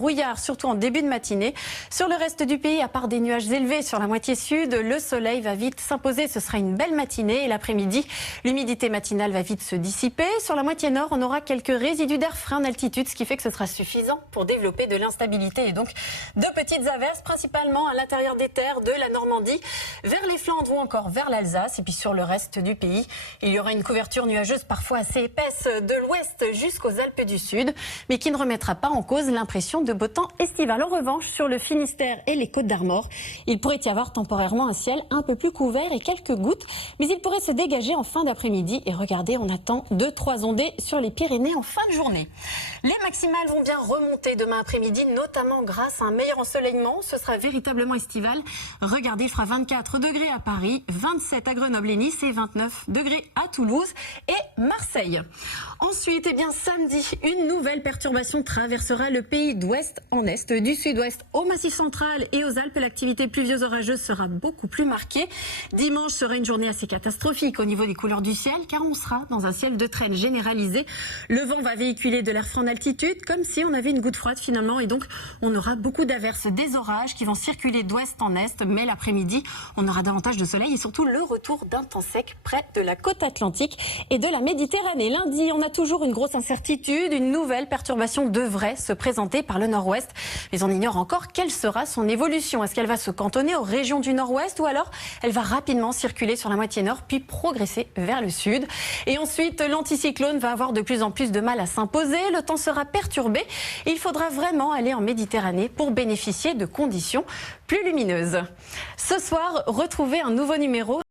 Brouillard, surtout en début de matinée. Sur le reste du pays, à part des nuages élevés sur la moitié sud, le soleil va vite s'imposer. Ce sera une belle matinée et l'après-midi, l'humidité matinale va vite se dissiper. Sur la moitié nord, on aura quelques résidus d'air frais en altitude, ce qui fait que ce sera suffisant pour développer de l'instabilité et donc de petites averses, principalement à l'intérieur des terres de la Normandie, vers les Flandres ou encore vers l'Alsace. Et puis sur le reste du pays, il y aura une couverture nuageuse parfois assez épaisse de l'ouest jusqu'aux Alpes du Sud, mais qui ne remettra pas en cause l'impression de beau temps estival. En revanche, sur le Finistère et les Côtes d'Armor, il pourrait y avoir temporairement un ciel un peu plus couvert et quelques gouttes, mais il pourrait se dégager en fin d'après-midi. Et regardez, on attend 2-3 ondées sur les Pyrénées en fin de journée. Les maximales vont bien remonter demain après-midi, notamment grâce à un meilleur ensoleillement. Ce sera véritablement estival. Regardez, il fera 24 degrés à Paris, 27 à Grenoble et Nice et 29 degrés à Toulouse et Marseille. Ensuite, samedi, une nouvelle perturbation traversera le pays d'ouest en est, du sud-ouest au Massif central et aux Alpes. L'activité pluvieuse-orageuse sera beaucoup plus marquée. Dimanche sera une journée assez catastrophique au niveau des couleurs du ciel, car on sera dans un ciel de traîne généralisé. Le vent va véhiculer de l'air frais en altitude, comme si on avait une goutte froide finalement, et donc on aura beaucoup d'averses, des orages qui vont circuler d'ouest en est, mais l'après-midi, on aura davantage de soleil et surtout le retour d'un temps sec près de la côte atlantique et de la Méditerranée. Lundi, on a toujours une grosse incertitude. Une nouvelle perturbation devrait se présenter par le nord-ouest, mais on ignore encore quelle sera son évolution. Est-ce qu'elle va se cantonner aux régions du nord-ouest ou alors elle va rapidement circuler sur la moitié nord puis progresser vers le sud? Et ensuite, l'anticyclone va avoir de plus en plus de mal à s'imposer. Le temps sera perturbé et il faudra vraiment aller en Méditerranée pour bénéficier de conditions plus lumineuses. Ce soir, retrouvez un nouveau numéro